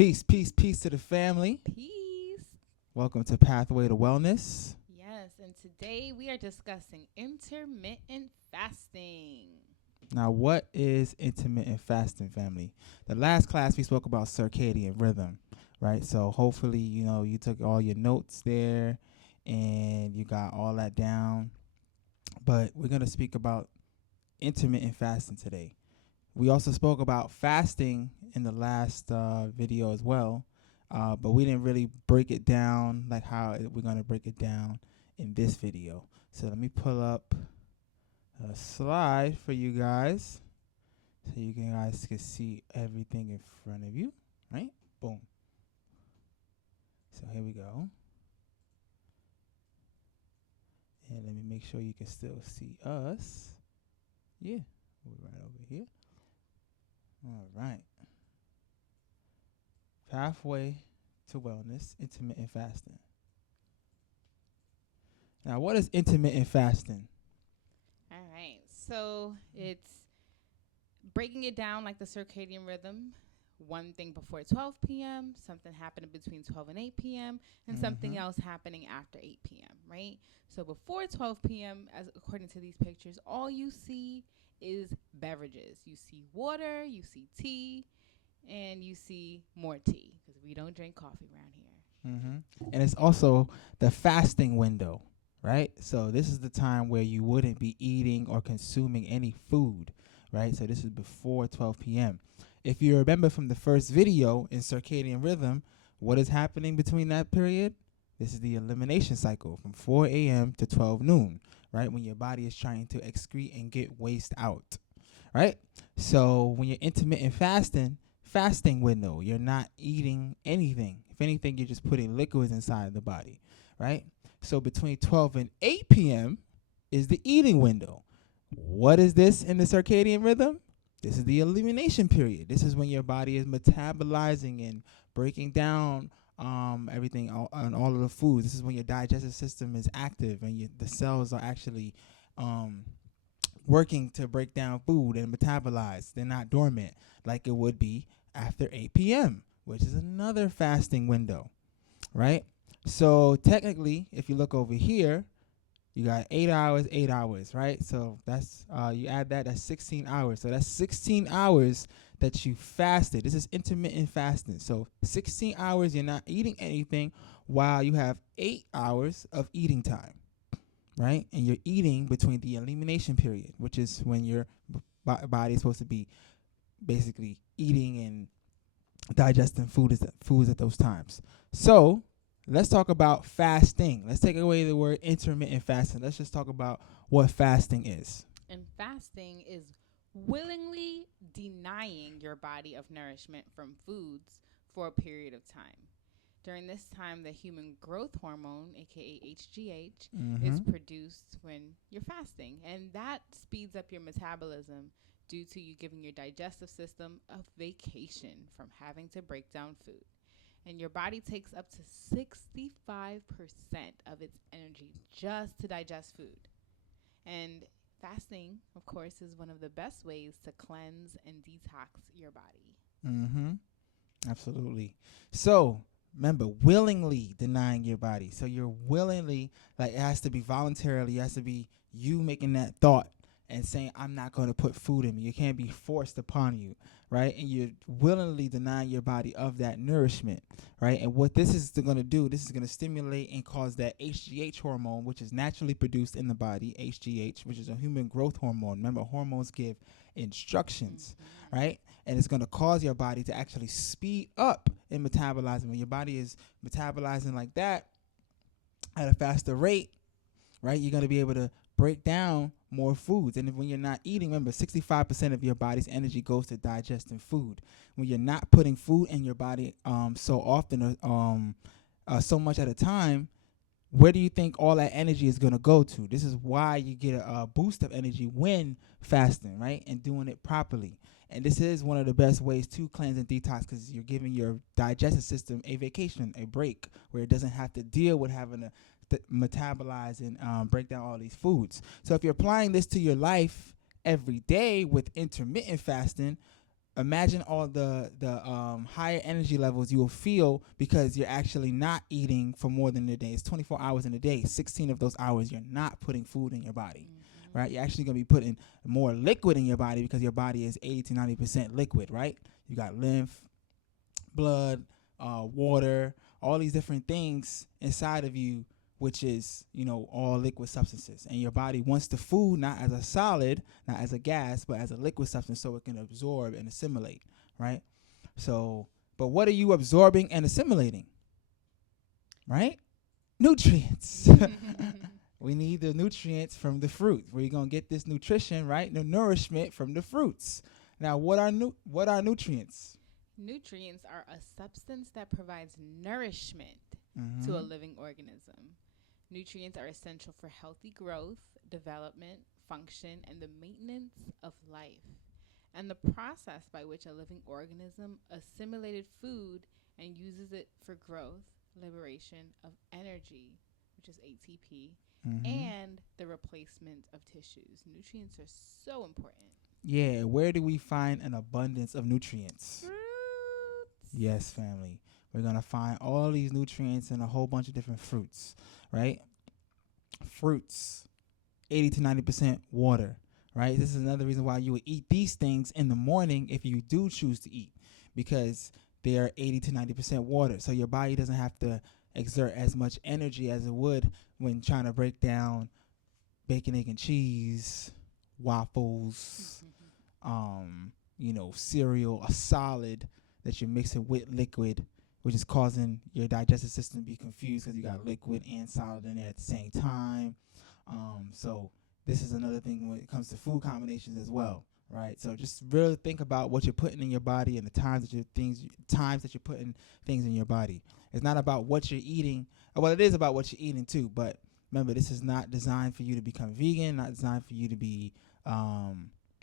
Peace, peace, peace to the family. Peace. Welcome to Pathway to Wellness. Yes, and today we are discussing intermittent fasting. Now, what is intermittent fasting, family? The last class we spoke about circadian rhythm, right? So hopefully, you took all your notes there and you got all that down. But we're going to speak about intermittent fasting today. We also spoke about fasting in the last video as well, but we didn't really break it down like how we're going to break it down in this video. So let me pull up a slide for you guys so you guys can see everything in front of you, right? Boom. So here we go. And let me make sure you can still see us. Yeah, we're right over here. All right. Pathway to Wellness, intermittent fasting. Now, what is intermittent fasting? All right, so it's breaking it down like the circadian rhythm. One thing before 12 p.m., something happening between 12 and 8 p.m., and something else happening after 8 p.m., right? So before 12 p.m., as according to these pictures, all you see is beverages. You see water, you see tea, and you see more tea because we don't drink coffee around here. And it's also the fasting window, right? So this is the time where you wouldn't be eating or consuming any food, right? So this is before 12 p.m. If you remember from the first video in circadian rhythm, what is happening between that period? This is the elimination cycle from 4 a.m. to 12 noon, right? When your body is trying to excrete and get waste out, right? So when you're intermittent fasting window, you're not eating anything. If anything, you're just putting liquids inside the body, right? So between 12 and 8 p.m. is the eating window. What is this in the circadian rhythm? This is the elimination period. This is when your body is metabolizing and breaking down everything on all of the foods. This is when your digestive system is active and the cells are actually working to break down food and metabolize. They're not dormant like it would be after 8 p.m., which is another fasting window, right? So technically, if you look over here, you got 8 hours, right? So that's you add that's 16 hours. So that's 16 hours that you fasted. This is intermittent fasting. So 16 hours you're not eating anything while you have 8 hours of eating time, right? And you're eating between the elimination period, which is when your body is supposed to be basically eating and digesting foods at those times. So let's talk about fasting. Let's take away the word intermittent fasting. Let's just talk about what fasting is. And fasting is willingly denying your body of nourishment from foods for a period of time. During this time, the human growth hormone, aka HGH, is produced when you're fasting, and that speeds up your metabolism due to you giving your digestive system a vacation from having to break down food. And your body takes up to 65% of its energy just to digest food. And fasting, of course, is one of the best ways to cleanse and detox your body. Absolutely. So remember, willingly denying your body. So you're willingly, like, it has to be voluntarily. It has to be you making that thought and saying, I'm not going to put food in me. It can't be forced upon you, right? And you're willingly denying your body of that nourishment, right? And what this is going to do, this is going to stimulate and cause that HGH hormone, which is naturally produced in the body, HGH, which is a human growth hormone. Remember, hormones give instructions, right? And it's going to cause your body to actually speed up in metabolizing. When your body is metabolizing like that at a faster rate, right, you're going to be able to break down more foods. And when you're not eating, remember, 65% of your body's energy goes to digesting food. When you're not putting food in your body so often, so much at a time, where do you think all that energy is going to go to? This is why you get a boost of energy when fasting, right, and doing it properly. And this is one of the best ways to cleanse and detox because you're giving your digestive system a vacation, a break, where it doesn't have to deal with having to metabolize and break down all these foods. So if you're applying this to your life every day with intermittent fasting, imagine all the higher energy levels you will feel because you're actually not eating for more than a day. It's 24 hours in a day. 16 of those hours you're not putting food in your body, Mm-hmm. right? You're actually going to be putting more liquid in your body because your body is 80 to 90% liquid, right? You got lymph, blood, water, all these different things inside of you, which is, all liquid substances. And your body wants the food not as a solid, not as a gas, but as a liquid substance so it can absorb and assimilate, right? So, but what are you absorbing and assimilating, right? Nutrients. We need the nutrients from the fruit. We're going to get this nutrition, right? The nourishment from the fruits. Now, what are nutrients? Nutrients are a substance that provides nourishment to a Mm-hmm. living organism. Nutrients are essential for healthy growth, development, function, and the maintenance of life. And the process by which a living organism assimilated food and uses it for growth, liberation of energy, which is ATP, Mm-hmm. and the replacement of tissues. Nutrients are so important. Yeah, where do we find an abundance of nutrients? Fruits. Yes, family. We're going to find all these nutrients in a whole bunch of different fruits, right? Fruits, 80 to 90% water, right? This is another reason why you would eat these things in the morning if you do choose to eat, because they are 80 to 90% water. So your body doesn't have to exert as much energy as it would when trying to break down bacon, egg, and cheese, waffles, cereal, a solid that you're mixing with liquid, which is causing your digestive system to be confused because you got liquid and solid in there at the same time. So this is another thing when it comes to food combinations as well, right? So just really think about what you're putting in your body and the times that you're putting things in your body. It's not about what you're eating. Well, it is about what you're eating too, but remember, this is not designed for you to become vegan, not designed for you to be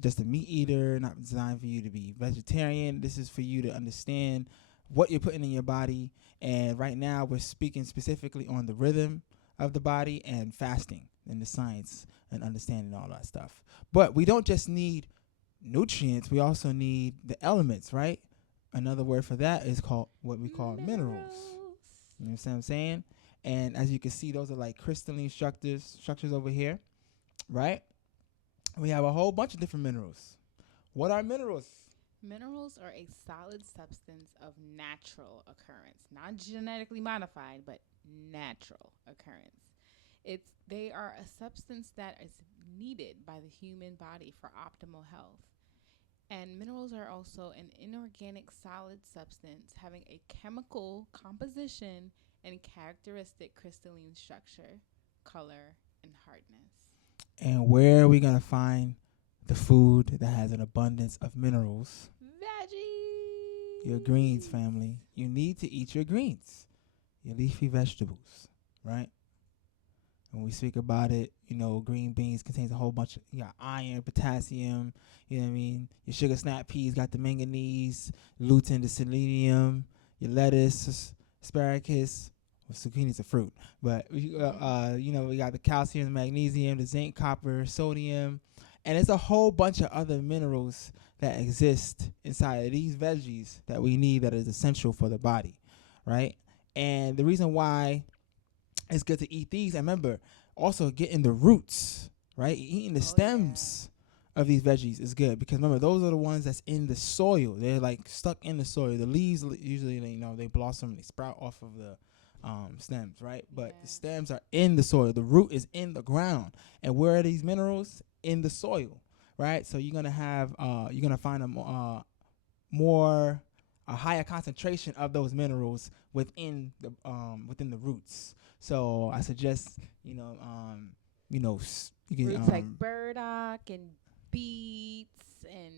just a meat eater, not designed for you to be vegetarian. This is for you to understand what you're putting in your body. And right now, we're speaking specifically on the rhythm of the body and fasting and the science and understanding all that stuff. But we don't just need nutrients, we also need the elements, right? Another word for that is called what we call minerals. Minerals. You know what I'm saying? And as you can see, those are like crystalline structures over here, right? We have a whole bunch of different minerals. What are minerals? Minerals are a solid substance of natural occurrence, not genetically modified, but natural occurrence. They are a substance that is needed by the human body for optimal health. And minerals are also an inorganic solid substance having a chemical composition and characteristic crystalline structure, color, and hardness. And where are we going to find the food that has an abundance of minerals? Your greens, Veggies. family. You need to eat your greens, your leafy vegetables, right? When we speak about it, green beans contains a whole bunch of, you got iron, potassium, you know what I mean? Your sugar snap peas got the manganese, lutein, the selenium, your lettuce, asparagus, well, zucchini's a fruit, but we got the calcium, the magnesium, the zinc, copper, sodium, and it's a whole bunch of other minerals that exist inside of these veggies that we need that is essential for the body, right? And the reason why it's good to eat these. And remember, also getting the roots, right? Eating the Oh, yeah. stems of these veggies is good because remember, those are the ones that's in the soil. They're like stuck in the soil. The leaves usually, they blossom, they sprout off of the stems, right? But the Yeah. stems are in the soil. The root is in the ground. And where are these minerals? In the soil, right? So you're gonna find them more a higher concentration of those minerals within the roots. So I suggest you can Roots like burdock and beets and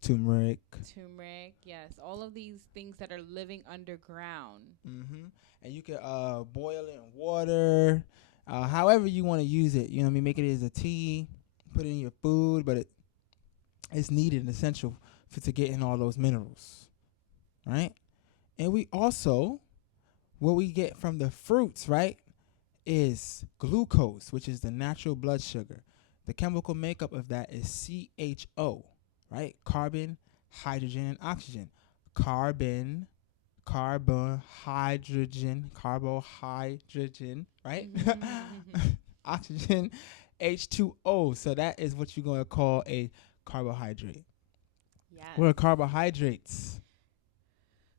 turmeric. turmeric. Yes, all of these things that are living underground. Mm-hmm. And you can boil it in water, however you want to use it. You know what I mean? Make it as a tea, put it in your food, but it's needed and essential to get in all those minerals, right? And we also, what we get from the fruits, right, is glucose, which is the natural blood sugar. The chemical makeup of that is CHO, right? Carbon, hydrogen, and oxygen. Carbon, carbohydrogen, right? Oxygen, H2O. So that is what you're going to call a carbohydrate. What Yes. are carbohydrates?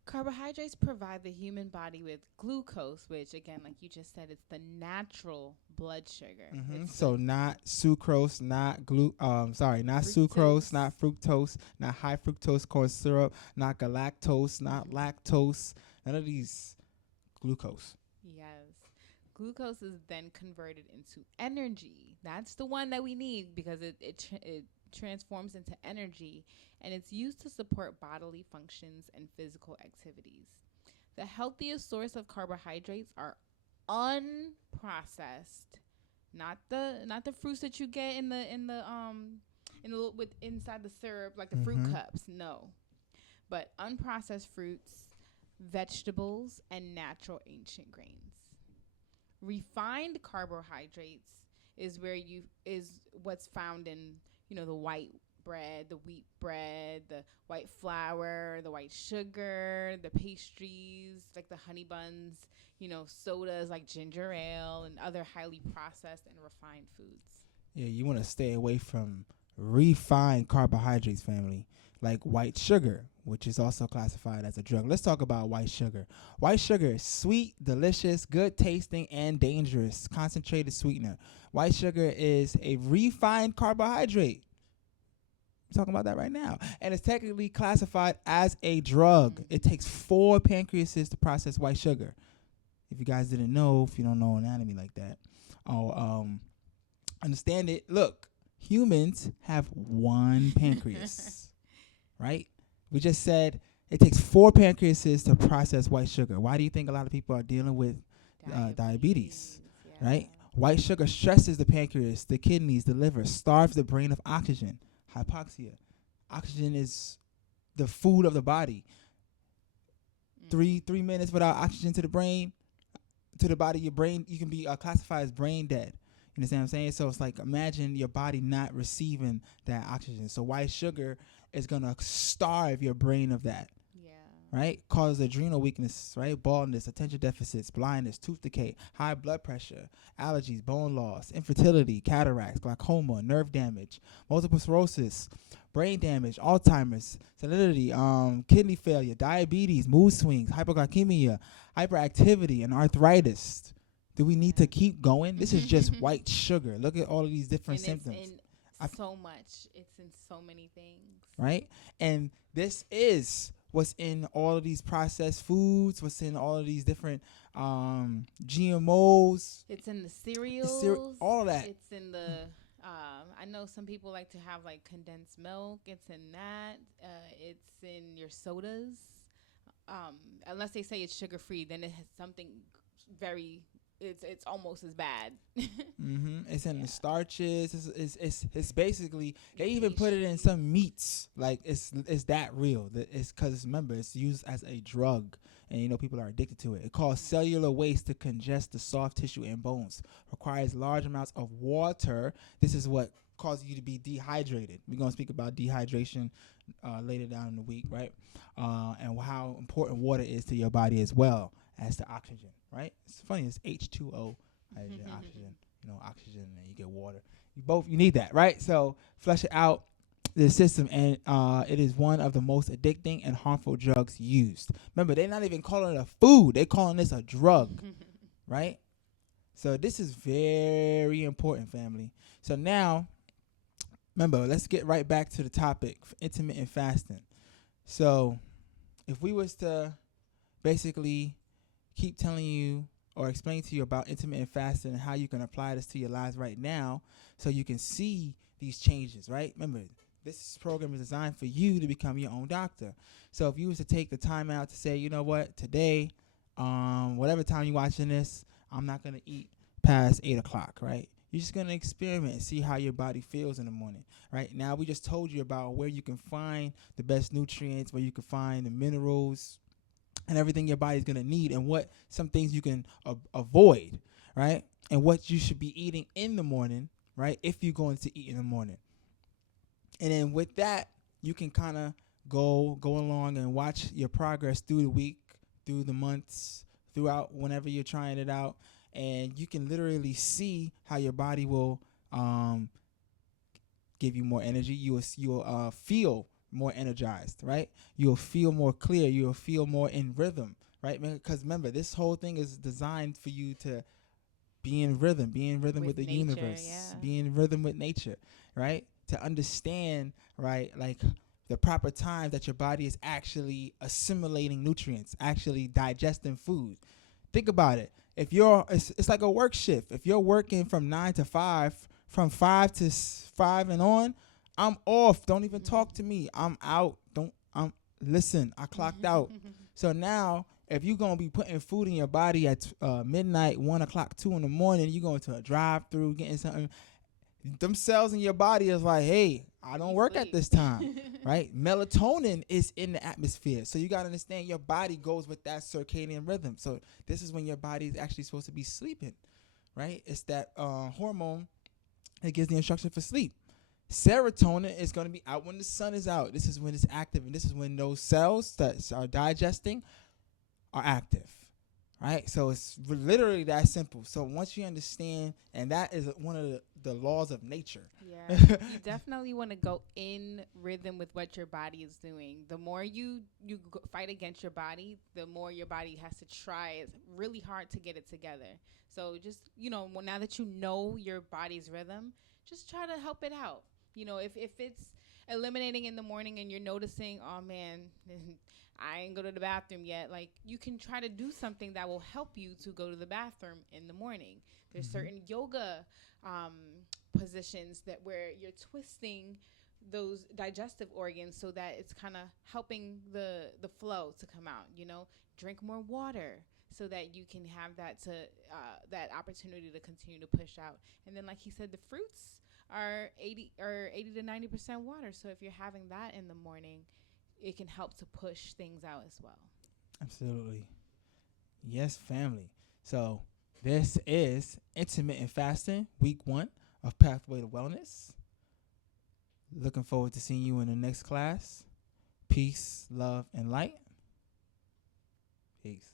Carbohydrates provide the human body with glucose, which, again, like you just said, it's the natural blood sugar. It's So not sucrose, not sucrose, fructose. not fructose, not high fructose corn syrup, not galactose, not lactose, none of these glucose. Yes. Glucose is then converted into energy. That's the one that we need because it transforms into energy and it's used to support bodily functions and physical activities. The healthiest source of carbohydrates are unprocessed, not the fruits that you get in the with inside the syrup like the fruit cups. No, but unprocessed fruits, vegetables, and natural ancient grains. Refined carbohydrates is what's found in the white bread, the wheat bread, the white flour, the white sugar, the pastries like the honey buns, sodas like ginger ale and other highly processed and refined foods. Yeah, you want to stay away from refined carbohydrates, family, like white sugar, which is also classified as a drug. Let's talk about white sugar. White sugar is sweet, delicious, good tasting, and dangerous. Concentrated sweetener. White sugar is a refined carbohydrate. We're talking about that right now. And it's technically classified as a drug. It takes 4 pancreases to process white sugar. If you guys didn't know, if you don't know anatomy like that, understand it. Look, humans have 1 pancreas, right? We just said it takes 4 pancreases to process white sugar. Why do you think a lot of people are dealing with diabetes, Yeah. right? White sugar stresses the pancreas, the kidneys, the liver, starves the brain of oxygen. Hypoxia. Oxygen is the food of the body. 3 minutes without oxygen to the brain, to the body, your brain, you can be classified as brain dead. You understand what I'm saying? So it's like imagine your body not receiving that oxygen. So white sugar is gonna starve your brain of that. Yeah. Right? Cause adrenal weakness, right? Baldness, attention deficits, blindness, tooth decay, high blood pressure, allergies, bone loss, infertility, cataracts, glaucoma, nerve damage, multiple sclerosis, brain damage, Alzheimer's, senility, kidney failure, diabetes, mood swings, hypoglycemia, hyperactivity, and arthritis. Do we need to keep going? This is just white sugar. Look at all of these different and symptoms. It's in so much. It's in so many things. Right? And this is what's in all of these processed foods, what's in all of these different GMOs. It's in the cereals. All of that. It's in the. I know some people like to have like condensed milk. It's in that. It's in your sodas. Unless they say it's sugar free, then it has something very. It's almost as bad. It's in the starches. It's basically they even put it in some meats. Like it's that real. It's because remember it's used as a drug, and people are addicted to it. It causes cellular waste to congest the soft tissue and bones. Requires large amounts of water. This is what causes you to be dehydrated. We're gonna speak about dehydration later down in the week, right? And how important water is to your body as well as the oxygen, right? It's funny, it's H2O, hydrogen, oxygen, oxygen, and you get water. You need that, right? So flush it out the system, and it is one of the most addicting and harmful drugs used. Remember, they're not even calling it a food; they're calling this a drug, right? So this is very important, family. So now, remember, let's get right back to the topic: intermittent fasting. So, if we was to basically keep telling you or explain to you about intermittent fasting and how you can apply this to your lives right now so you can see these changes, right? Remember, this program is designed for you to become your own doctor. So if you was to take the time out to say, you know what, today, whatever time you're watching this, I'm not going to eat past 8 o'clock, right? You're just going to experiment and see how your body feels in the morning, right? Now, we just told you about where you can find the best nutrients, where you can find the minerals, and everything your body's going to need, and what some things you can avoid, right? And what you should be eating in the morning, right? If you're going to eat in the morning. And then with that, you can kind of go along and watch your progress through the week, through the months, throughout whenever you're trying it out, and you can literally see how your body will um, give you more energy. You'll feel more energized, right? You'll feel more clear. You'll feel more in rhythm, right? Because remember, this whole thing is designed for you to be in rhythm with With the nature, universe, yeah. be in rhythm with nature, right? To understand, right, like the proper times that your body is actually assimilating nutrients, actually digesting food. Think about it. If you're, it's like a work shift. If you're working from 9 to 5, from 5 to 5 and on, I'm off. Don't even talk to me. I'm out. Don't. I'm listen. I clocked out. So now, if you're gonna be putting food in your body at midnight, 1 o'clock, 2 in the morning, you're going to a drive-through, getting something. Them cells in your body is like, hey, I don't You work at sleep. this time, right? Melatonin is in the atmosphere, so you got to understand your body goes with that circadian rhythm. So this is when your body is actually supposed to be sleeping, right? It's that hormone that gives the instruction for sleep. Serotonin is going to be out when the sun is out. This is when it's active, and this is when those cells that are digesting are active, right? So it's literally that simple. So once you understand, and that is one of the laws of nature. Yeah, you definitely want to go in rhythm with what your body is doing. The more you fight against your body, the more your body has to try. It's really hard to get it together. So just now that you know your body's rhythm, just try to help it out. If it's eliminating in the morning and you're noticing, oh man, I ain't go to the bathroom yet. Like, you can try to do something that will help you to go to the bathroom in the morning. There's Mm-hmm. certain yoga um, positions that where you're twisting those digestive organs so that it's kind of helping the flow to come out. Drink more water so that you can have that opportunity to continue to push out. And then, like he said, the fruits are 80 to 90% water. So if you're having that in the morning, it can help to push things out as well. Absolutely. Yes, family. So this is intermittent fasting, week 1 of Pathway to Wellness. Looking forward to seeing you in the next class. Peace, love, and light. Peace.